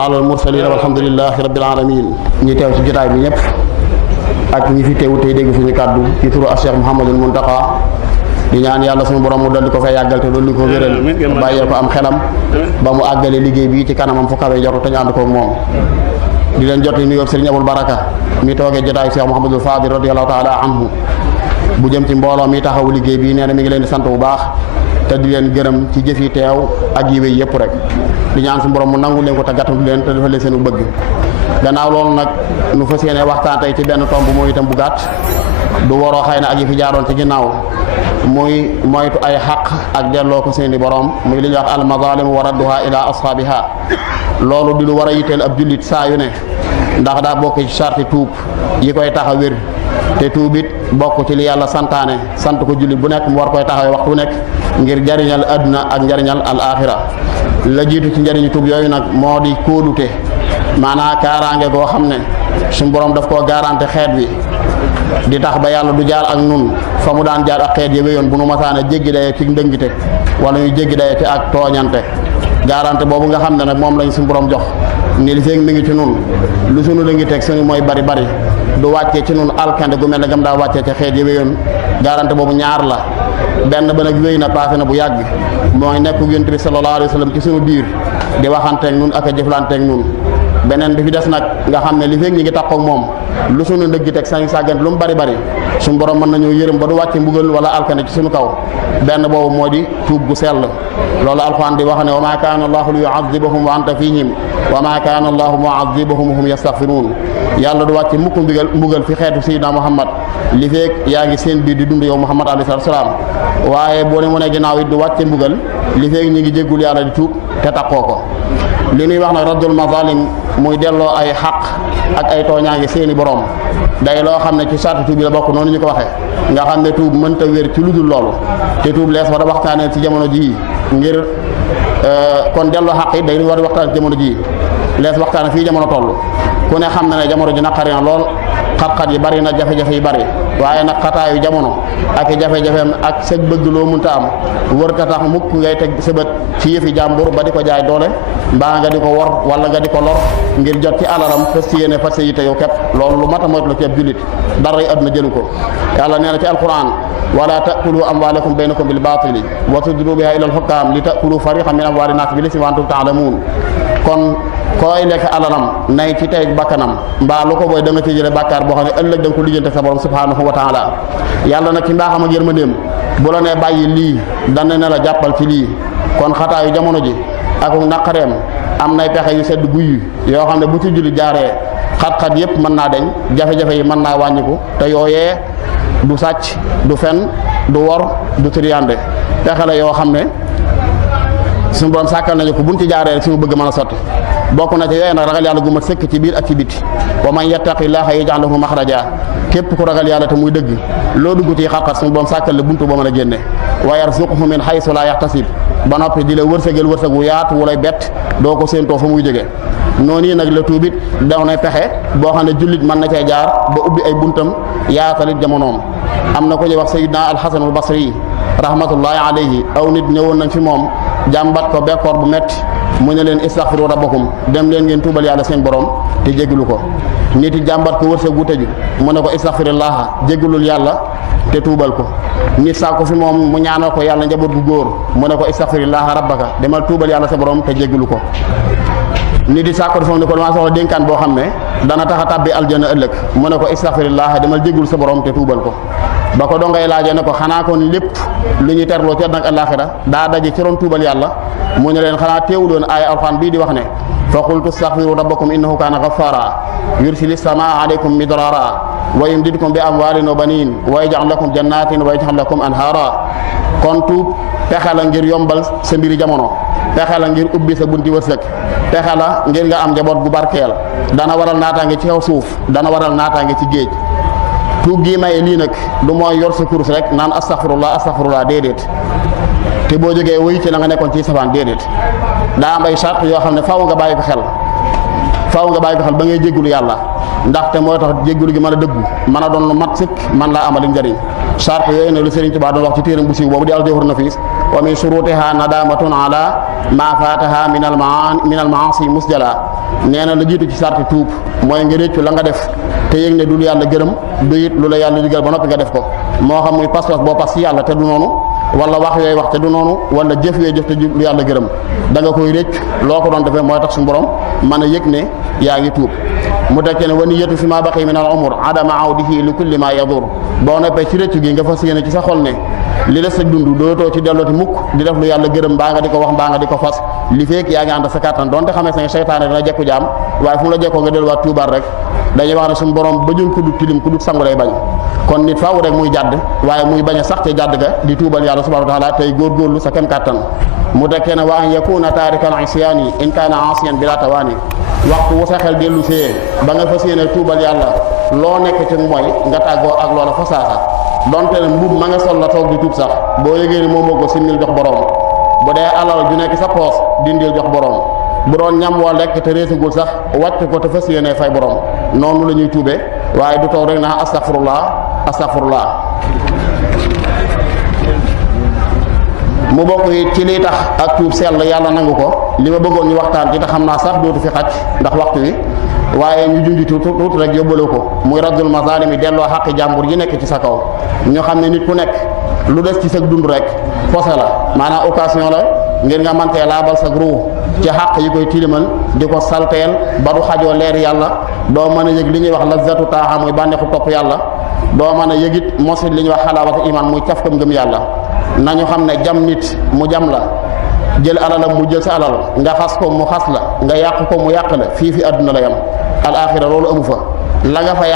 alal mursalin walhamdulillahi rabbil alamin ñi teew ci jotaay bi ñëpp ak ñi fi teewu tey dégg suñu kàddu ci turu Cheikh Mouhamadul Muntaqa di ñaan yàlla suñu borom mu dolli ko fay yàggal te dolli ko wéral bàyyee ko am xelam ba mu àggale liggéey bi ci kanamam fu kawe jotu te ñu ànd ko moom di leen jot nuyoo Serigne Abul Baraka mi toogee jotaayu Cheikh Mouhamadul Fadil radiyallahu taala anhu bu jëm ci mbooloo mi taxawu liggéey bi nee na mi ngi leen di sant bu baax te di leen gërëm ci jëf yi teew ak yi wéy yëpp rek di ñaan suñu borom mu nangu leen ko te gàttandu leen te defal leen seen bëgg gannaaw loolu nag nu fas yéene waxtaan tey ci benn tomb mooy itam bu gàtt du waroo xëy na ak yi fi jaaroon ci ginnaaw muy moytu ay xaq ak delloo ko seeni borom muy li ñuy wax al mazalim wa radduha ila ashaabiha loolu di lu war a yitteel ab jullit saa yu ne ndax daa bokk ci sarti tuub yi koy tax a wér te tuub it bokk ci li yàlla santaane sant ko jullit bu nekk mu war koy taxawee waxtu nekk ngir jariñal adduna ak njariñal al axira la jiitu ci njariñu tuub yooyu nag moo di kóolute maanaa kaaraange goo xam ne suñu borom daf koo garanté xeet wi di tax ba yàlla du jaar ak nun fa mu daan jaar ak xeet yi wéyoon bu nu masaana jéggi daye ci ndëngite wala ñu jéggi daye ci ak tooñante garanté boobu nga xam ne nag moom lañ suñu borom jox ni li feeg mi ngi ci nun lu sunu ndëngiteeg suñu mooy bari bari du wàccee ci nun alkande gu mel ne gam daa wàccee ci xeet yi wéyoon garanté boobu ñaar la benn ba nag wéy na passé na bu yàgg mooy nekk yonent bi sallallahu alayhi wa sallam ci sunu biir di waxanteeg nun ak a jëflanteeg nun beneen bi fi des nag nga xam ne li feeg ñi ngi taxaw moom lu sunu ndëgg teg sañ sàggante lu mu bari bari suñu borom mën nañoo yërëm ba du wàcce mbugal wala alkane ci suñu kaw benn boobu moo di tuub gu sell loolu alxuraan di wax ne wa ma kaana allahu li yuazibahum wa anta fihim wa ma kaana allahu muazibahum wa hum yastaghfiruun yàlla du wàcce mukk mbugal fi xeetu sayyidina Muhammad li feeg yaa ngi seen biir di dund yow Muhammad alayhi salaam waaye boo ne mu ne ginnaaw it du wàcce mbugal li feeg ñi ngi jéggul yàlla di tuub te takkoo ko li ñuy wax nag raddul mazalim muy delloo ay xaq ak ay tooñaange seeni borom day loo xam ne ci sarti tuub bi la bokk noonu ñu ko waxee nga xam ne tuub mënta wér ci lu dul loolu te tuub lees war a waxtaanee ci jamono jii ngir kon delloo xaq yi day war a waxtaan ci jamono jii lees waxtaane fii jamono toll ku ne xam na ne jamono ji naqari na lool xat-xat yi bari na jafe-jafe yi bari waaye nag xataayu jamono ak jafe-jafeem ak sëg bëgg loo mënta am wër ta tax mukk ngay teg sa bët ci yëfi jàmbur ba di ko jaay doole mbaa nga di ko wor wala nga di ko lor ngir jot ci alalam fas ci yéene fas yi te yow képp loolu lu mat a moytu la ci ab jullit dara yi àdduna jëlu ko yàlla nee na ci alquran wala taakulu amwaalakum baynakum bil baatili wa tudlu biha ila al hukam li taakulu fariqan min amwaali naas bil ismi wa antum taalamuun kon koy lekk alalam nay ci tey bakkanam mbaa lu ko booy da nga ci jële bàkkaar boo xam ne ëllëg da nga ko lijjante sa borom subhanahu wa taala yàlla nag ci mbaaxam ak yërmandeem bu la nee bàyyi lii dana ne la jàppal ci lii kon xataayu jamono ji ak naqareem am nay pexe yu sedd guy yoo xam ne bu ci julli jaaree xat-xat yépp mën naa deñ jafe-jafe yi mën naa wàññiku te yooyee du sàcc du fen du wor du triyande pexe la yoo xam ne suñu borom sàkkal nañu ko buñ ci jaaree rek suñu bëgg mën a sotti bokk na ci yooyu nag ragal yàlla gu mat sëkk ci biir ak ci biti wa man yattaqillaaha yaj'al lahu maxraja képp ku ragal yàlla te muy dëgg loo dugg ci xat-xat suñu borom sàkkal la buntu ba mën a génne wa yarzuqhu min haysu laa yaxtasib ba noppi di la wërsëgal wërsëg wu yaatu wu lay bett doo ko séentoo fa muy jóge noonu yi nag la tuubit daw na pexe boo xam ne jullit mën na cee jaar ba ubbi ay buntam yaatalit jamonoom am na ko ñuy wax sayyidina alxasanul basri rahmatullahi alayhi aw nit ñëwoon nañ fi moom jàmbat ko bekkoor bu metti mu ne leen istaghfiru rabbakum dem leen ngeen tuubal yàlla seen borom te jéggalu ko nit yi jàmbat ko wërsëg wu tëju mu ne ko istaghfirullah jéggalul yàlla te tuubal ko nit saa ko fi moom mu ñaanal ko yàlla njaboot gu góor mu ne ko istaghfirullah rabbaka demal tuubal yàlla sa borom te jéggalu ko nit yi sàkko foofu ne ko dama soxla dénkaan boo xam ne dana tax a tàbbi aljana ëllëg mu ne ko istaghfirullah demal jéggul sa borom te tuubal ko ba ko dongay laajee ne ko xanaa kon lépp lu ñuy terloo ci àddina ak àllaaxira daa daje ci ron tuubal yàlla mu ne leen xanaa teewuloon aaya alxuraan bii di wax ne fa qultu astaghfiru rabbakum innahu kaana ghaffara yursili samaa alaykum midrara wa yumdidkum bi amwaalin wa baniin wa yaj'al lakum jannatin wa yaj'al lakum anhaara kon tuub pexe la ngir yombal sa mbiri jamono pexe la ngir ubbi sa bunti wërsëg pexe la ngir nga am njaboot gu barkeel dana waral naataange ci kaw suuf dana waral naataange ci géej tuub gii maye lii nag du mooy yor sa kurus rek naan astaghfirullah déedéet te boo jógee wuy ci la nga nekkoon ci safaan déedéet daa am ay sart yoo xam ne faaw nga bàyyi ko xel ba ngay jéggulu yàlla ndaxte mooy tax jéggulu gi mën a dëggu mën a doon lu mat sëkk man laa amali njëriñ sart yooyu nag lu Sëriñ Tuubaa doon wax ci téeram bu siiw boobu di Al Jawharun Nafiis wa min shurutiha nadamatun ala ma fataha min al maasi musjala nee na la jiitu ci sarti tuub mooy nga réccu la nga def te yëg ne dul yàlla gërëm du it lu la yàlla digal ba noppi nga def ko moo xam muy pas-pas boo pas ci yàlla te du noonu wala wax yooyu wax te du noonu wala jëf yooyu jëf te lu yàlla gërëm da nga koy récc loo ko doon defee mooy tax suñu borom mën a yëg ne yaa ngi tuub mu tekkee ne wa niyatu fi ma baqi min al umur adama awdihi li kulli ma yadur boo noppee ci réccu gi nga fas yéene ci sa xol ne li la sa dund dootoo ci dellooti mukk di def lu yàlla gërëm mbaa nga di ko wax mbaa nga di ko fas li fekk yaa ngi ànd sa kàttan donte xamee sa seytaane dana jekku jaam waaye fu mu la jekkoo nga delluwaat tuubaat rek dañuy wax ne suñu borom bëjul ku dut tilim ku dut sangu lay bañ kon nit faaw rek muy jàdd waaye muy bañ a sax ci jàdd ga di tuubal yàlla subhanahu wa taala tey góorgóorlu sa kem kàttan mu tekkee ne wa an yakuna taarikal isyaani in kaana asiyan bila tawaani waxtu wu sa xel dellu see ba nga fas yéene tuubal yàlla loo nekk ci mooy nga tàggoo ak loola fa saasa donte ne mbubb ma nga sol la toog di tuub sax boo yëgee ni moom moo ko simmil jox borom bu dee alal ju nekk sa poos dindil jox borom bu doon ñam woo lekk te réesagul sax wàcc ko te fas yéene fay borom noonu la ñuy tuubee waaye du toog rek naa astaghfirullah mu bokk it ci lii tax ak tuub sell yàlla nangu ko li ma bëggoon ñu waxtaan ci te xam naa sax dootu fi xaj ndax waxtu wi waaye ñu junj tuuti rek yóbbale ko muy raddul mazalimi delloo xaqi jàmbur yi nekk ci sa kaw ñu xam ne nit ku nekk lu des ci sa dund rek posé la maanaam occasion la ngir nga mantee laabal sa ruu ci xaq yi koy tilimal di ko salteel ba du xajoo leer yàlla doo mën a yëg li ñuy wax lazzatu taaxa muy bànneexu topp yàlla doo mën a yëgit mosit li ñuy wax xalaawatu iman muy caf kam ngëm yàlla nañu xam ne jam nit mu jam la jël alalam mu jël sa alal nga xas ko mu xas la nga yàq ko mu yàq la fii fi àdduna la yam al axira loolu amu fa la nga fa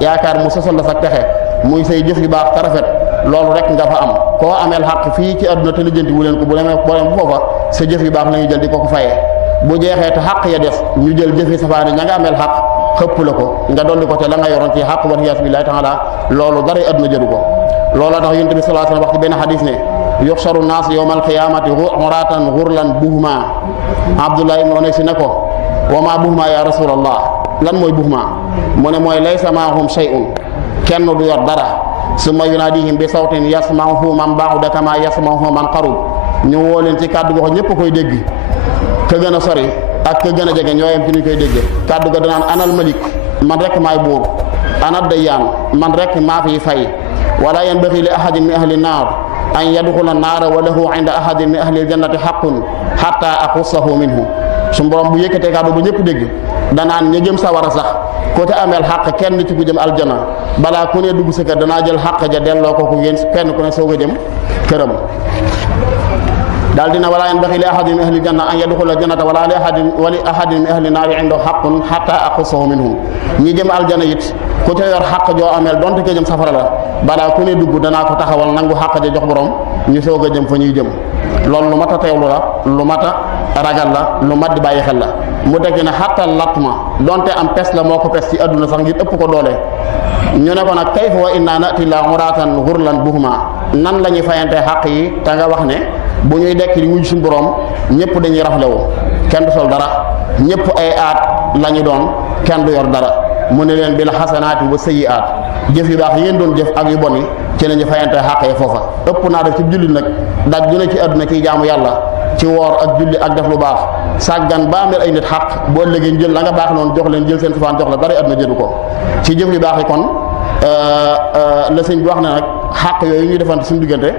yaakaar mu sosal la sa texe muy say jëf yu baax te rafet loolu rek nga fa am koo ameel xaq fii ci àdduna te lijjanti wu leen ko bu demee bu foofa sa jëf yu baax la ñuy jël di ko fayee bu jeexee te xaq ya des ñu jël jëfi safaani ña nga ameel xaq xëpp la ko nga dolli ko te la nga yoroon ci xaq wa iyaasu billaahi taala loolu dara àdduna jëru ko looloo tax yonent bi sallallaahu alayhi wa sallam wax ci benn xadis ne yuxsaru naas yawmal qiyaamati uratan ghurlan buhma Abdullah ibn Unays ne ko wa ma buhma ya rasulallah lan mooy buhma mu ne mooy laysa maahum shay'un kenn du yor dara summa yunaadihim bi sawtin yasma'uhu man ba'uda kama yasma'uhu man qarub ñu woo leen ci kàddu goo ñëpp koy dégg ka gën a sori ak ka gën a jege ñooyam ci ñu koy déggee kàddu ga danaan anal malik man rek maay buur ana dayyaan man rek maa fiy fay wala yanbaghi li ahadin min ahli naar an yadxula naara wa lahu inda ahadin min ahli aljannati haqqun hatta aqussahu minhu suñu borom bu yëkkatee kàddu bu ñëpp dégg danaan ña jëm sawara sax ko te ameel xàq kenn ci ku jëm aljana balaa ku ne dugg sa kër danaa jël xàq ja delloo ko ku ngeen kenn ku ne soog a jëm këram daal dina wala yanbaghi li ahadin min ahli janna an yadxula jannata wala li ahadin min ahli naari indahu haqqun hatta aqussahu minhum ñi jëm aljana it ku te yor xàq joo ameel donte ke jëm safara la balaa ku ne dugg danaa ko taxawal nangu xàq ja jox borom ñu soog a jëm fa ñuy jëm loolu lu mat a teewlu la lu mat a ragal la lu mat di bàyyi xel la mu tekki ne xatta latma donte am pes la moo ko pes ci adduna sax ngir ëpp ko doole ñu ne ko nag kayfa wa inna nati la muratan ghurlan buhma nan la ñuy fayante xàq yi te nga wax ne bu ñuy dekk di wuj suñu borom ñëpp dañuy raflewu kenn du sol dara ñëpp ay aat la ñu doon kenn du yor dara mu ne leen bil xasanaati wa sayyiaat jëf yu baax yi ngeen doon jëf ak yu bon yi ci la ñu fayante xàq yi foofa ëpp naa def ci jullit nag daj ju ne ci adduna ciy jaamu yàlla ci woor ak julli ak def lu baax sàggan ba amel ay nit xaq boo léegi njël la nga baax noonu jox leen jël seen sufaan jox la dara adduna jëru ko ci jëf yu baax yi kon la sëñ bi wax ne nag xaq yooyu ñuy defante suñu diggante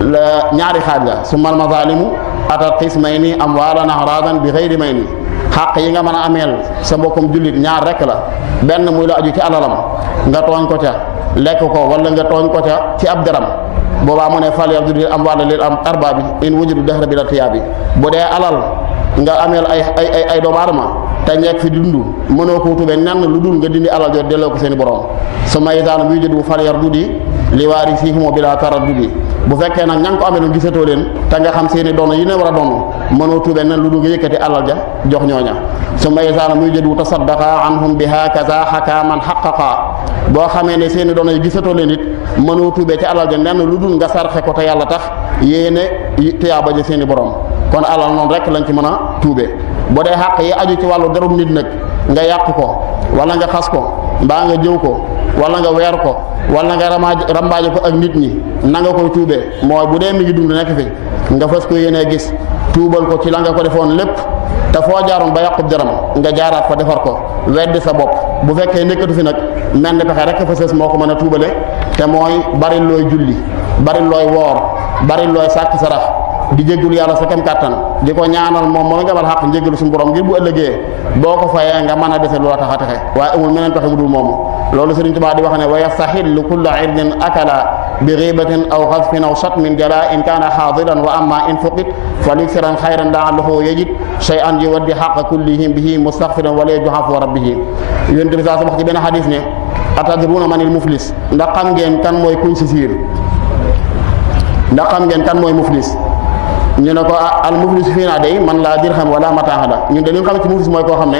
la ñaari xaaj la summal mazalimu atat qismayni amwalan aradan bi ghayri mayni xaq yi nga mën a ameel sa mbokkum jullit ñaar rek la benn muy la aju ci alalam nga tooñ ko ca lekk ko wala nga tooñ ko ca ci ab deram boobaa mu ne fal yabdul amwaala lil arbaabi in wujudu dahra bil tiyaabi bu dee alal nga ameel ay doomu aadama te nekk fi di dund mënoo ko tubee nenn lu dul nga dindi alal jot delloo ko seeni borom su ma itaan muy jëdu fal yardudi li waarisihimu bila taraddudi bu fekkee nag ña nga ko amee noonu gisatoo leen te nga xam seeni doon yi ne war a doon mënoo tuubee nen lu dul nga yëkkati alal ja jox ñooña su ma isaana muy jëdu tasaddaqa anhum biha kaza xaka man xaqaqa boo xamee ne seeni doon yi gisatoo leen it mënoo tuubee ci alal ja nen lu dul nga sarxe ko te yàlla tax yéene tuyaaba ja seeni borom kon alal noonu rek lañ ci mën a tuubee bu dee xàq yi aju ci wàllu derum nit nag nga yàq ko wala nga xas ko mbaa nga jëw ko wala nga weer ko wala nga rambaaje ko ak nit ñi na nga koy tuubee mooy bu dee mi ngi dund nekk fi nga fas ko yéenee gis tuubal ko ci la nga ko defoon lépp te foo jaaroon ba yàqub jaram nga jaaraat fa defar ko weddi sa bopp bu fekkee nekkatu fi nag mel ni pexe rek fa sës moo ko mën a tuubale te mooy bari looy julli bari looy woor bari looy sàkk sarax di jéggul yàlla sa kem kàttan di ko ñaanal moom nga bal xaq njéggalu suñu borom ngir bu ëllëgee boo ko fayee nga mën a dese loola tax a texe waaye amul meneen pexe mu dul moomu loolu Sëriñ Tuubaa di wax ne wa yastaxillu kulla irdin akala bi ghibatin aw xasfin aw shatmin jala in kaana xaadiran wa amma in fuqit faliksiran xayran la'allahu yajid shay'an yuwaddi xaqa kullihim bihi mustaxfiran wala yajhafu wa rabbihi yonent bi saa sa wax ci benn xadis ne atadruuna manil muflis ndax xam ngeen kan mooy kuñ si siir ndax xam ngeen kan mooy muflis ñu ne ko al muflis fii naa day man laa dirham wala mataa'a la ñun de li ñu xam ci muflis mooy koo xam ne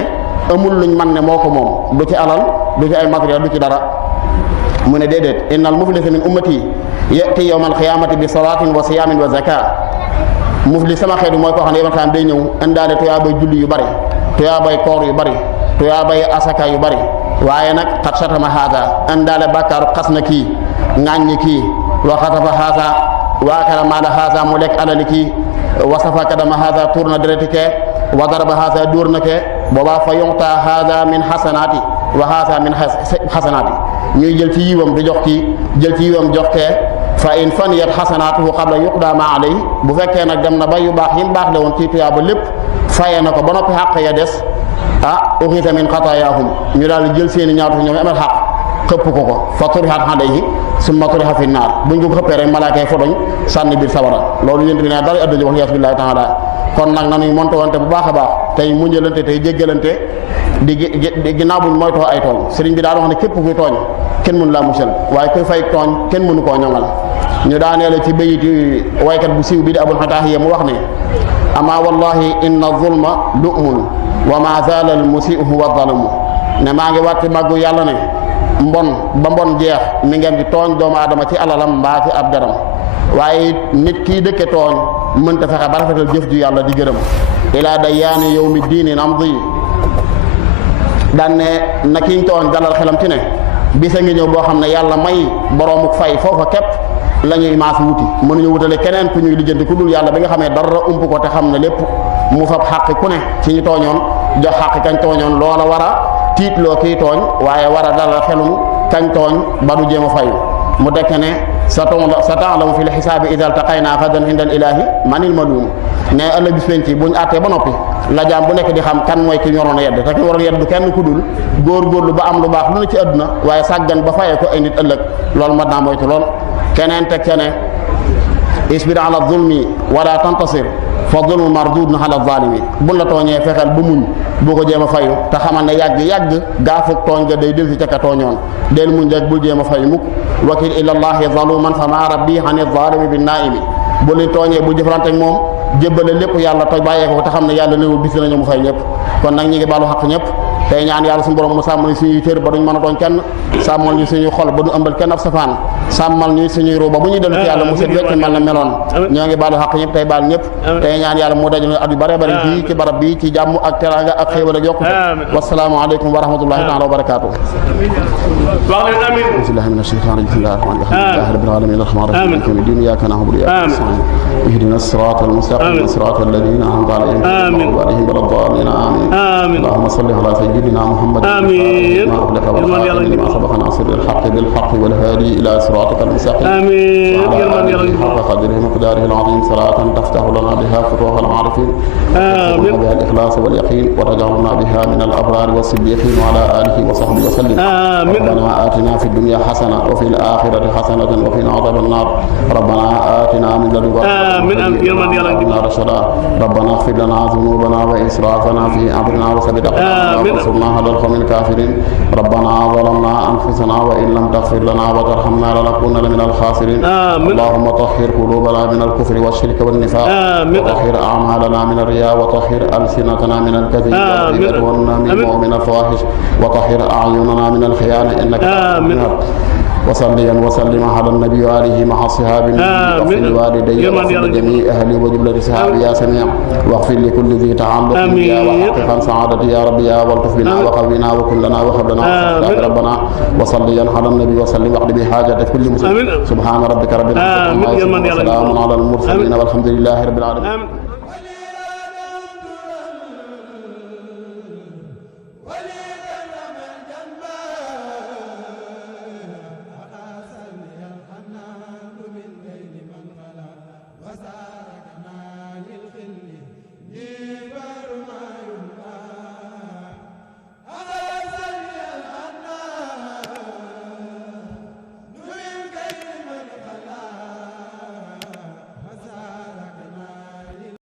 amul luñ man ne moo ko moom du ci alal du ci ay matériel du ci dara mu ne déedéet innal muflisa min ummati yati yawma alqiyamati bi salatin wa siyamin wa zakat muflis sama xeetu mooy koo xam ne yawmal qiyaama day ñëw indaale tuyaabay julli yu bari tuyaabay koor yu bari tuyaabay asaka yu bari waaye nag xat satama haada indaale bàkkaaru xas na kii ŋàññi kii wa xatafa haada waakala maala haada mu lekk alali kii wasafa kadama haada tuur na dereti kee wa daraba haada dóor na kee boobaa fa yonta haada min xasanaati wa haada min xasanaati ñuy jël ci yiwam di jox kii jël ci yiwam jox kee fa in faniyat xasanaatuhu qabla yuqda ma alay bu fekkee nag dem na ba yu baax yi mu baax le woon ci tuyaaba lépp faye na ko ba noppi xàq ya des uxita min xataayaahum ñu daal di jël seeni ñaatu ñoom amal xaq xëpp ko fa turihat alayhi summa turiha fi naar buñ ko xëppee rek malaaka yi fodoñ sànni biir sawara loolu yéen bi ne dara addaji wax liyaas billaahi taala kon nag nanuy monte wante bu baax a baax tey muñalante tey jéggalante di ginnaaw buñ moytoo ay tooñ sëriñ bi daal wax ne képp kuy tooñ kenn mënu laa musal waaye kuy fay tooñ kenn mënu koo ñoŋal ñu daaneele ci bayiti waykat bu siiw bi di abul xataahiya mu wax ne ama wallahi inna zulma lu'mun wa ma zaala al musii'u huwa zalamu ne maa ngi wàtti màggu yàlla ne mbon ba mbon jeex mi ngeen di tooñ doomu aadama ci alalam mbaa ci ab daram waaye nit kii dëkke tooñ mënta fexe ba rafetal jëf ju yàlla di gërëm ilaa dayyaani yawmi diini namdi daan ne na kiñ tooñ dalal xelam ci ne bisa ngi ñëw boo xam ne yàlla may boroomuk fay foofa képp la ñuy maas wuti mënuñu wutale keneen ku ñuy lijjanti ku dul yàlla bi nga xamee dara ump ko te xam ne lépp mu fab xàqi ku ne ci ñu tooñoon jox xàqi kañ tooñoon loola war a tiitloo kii tooñ waaye war a dalal xelum kañ tooñ ba du jéem a fayu mu dekk ne sa ta'lamu fil xisaabi idal taqaynaa gadan inda al ilaahi manil maluum ne ëllëg bis penc buñ àttee ba noppi la jaam bu nekk di xam kan mooy ki ñoroon a yedd te ki waroon yedd du kenn ku dul góorgóorlu ba am lu baax lu ne ci àdduna waaye sàggan ba fayee ko ay nit ëllëg loolu mat naa moytu lool keneen teg ca ne isbir ala zulmi wala tantasir fa zulmu mardudun ala zalimi buñ la tooñee fexeel bu muñ boo ko jéem a fayu te xamal ne yàgg gaafug tooñ nga day del si ca ka tooñoon del muñ rek bul jéem a fayu mukk wakil ilallahi zaluman fa ma rabbi ani zalimi bin naimi bu li tooñee bul jëflante ak moom jébbale lépp yàlla toj bàyyee ko te xam ne yàlla néewul bis nañu mu fay ñëpp kon nag ñi ngi baalu xaq ñëpp tey ñaan yàlla suñu borom mu sàmmal ñu suñuy cër ba duñ mën a tooñ kenn sàmmal ñu suñuy xol ba du ëmbal kenn ab safaan sàmmal ñu suñuy ruu ba bu ñuy dellu ci yàlla mu set wecc mel na meloon ñoo ngi baalu xaq ñëpp tey baal ñëpp tey ñaan yàlla mu dajal at yu bare bari fii ci barab bi ci jàmm ak teraanga ak xéewal ak yokkute wasalaamu aleykum wa rahmatullahi taala wa barakaatu bismillahi mina shaytaani rajim bismillahi rahmaani rahim alhamdulillahi rabbil alamin arrahmaani rahim maliki yawmi ddin iyyaka na'budu wa iyyaka nasta'in ihdina sirata almustaqim sirata alladhina an'amta alayhim ghayril maghdubi alayhim waladdallin amin allahumma salli ala sayyidina muhammad آمين لما سبق ناصر الحق بالحق والهادي إلى صراطك المستقيم آمين حق قدره مقداره العظيم صلاة تفتح لنا بها فتوح العارفين آمين بها الإخلاص واليقين وتجعلنا بها من الأبرار والصديقين وعلى آله وصحبه وسلم آمين ربنا آتنا في الدنيا حسنة وفي الآخرة حسنة وقنا عذاب النار ربنا آتنا من لدنك رحمة رشدا ربنا اغفر لنا ذنوبنا وإسرافنا في أمرنا وثبت أقدامنا وانصرنا على القوم الكافرين ربنا ظلمنا أنفسنا وإن لم تغفر لنا وترحمنا لنكونن من الخاسرين اللهم طهر قلوبنا من الكفر والشرك والنفاق وطهر أعمالنا من الرياء وطهر ألسنتنا من الكذب والغيبة والنميمة ومن الفواحش وطهر أعيننا من الخيانة إنك وصليا وسلم على النبي وآله مع الصحاب واغفر لوالدي واغفر لجميع أهلي وجملة صحابي يا سميع واغفر لكل ذي تعلق بي وحققا سعادتي يا ربي يا والطف بنا وقوينا وكلنا وخبرنا ربنا وصليا على النبي وسلم واقض بحاجة كل مسلم سبحان ربك رب العزة عما يصفون وسلام على المرسلين والحمد لله رب العالمين.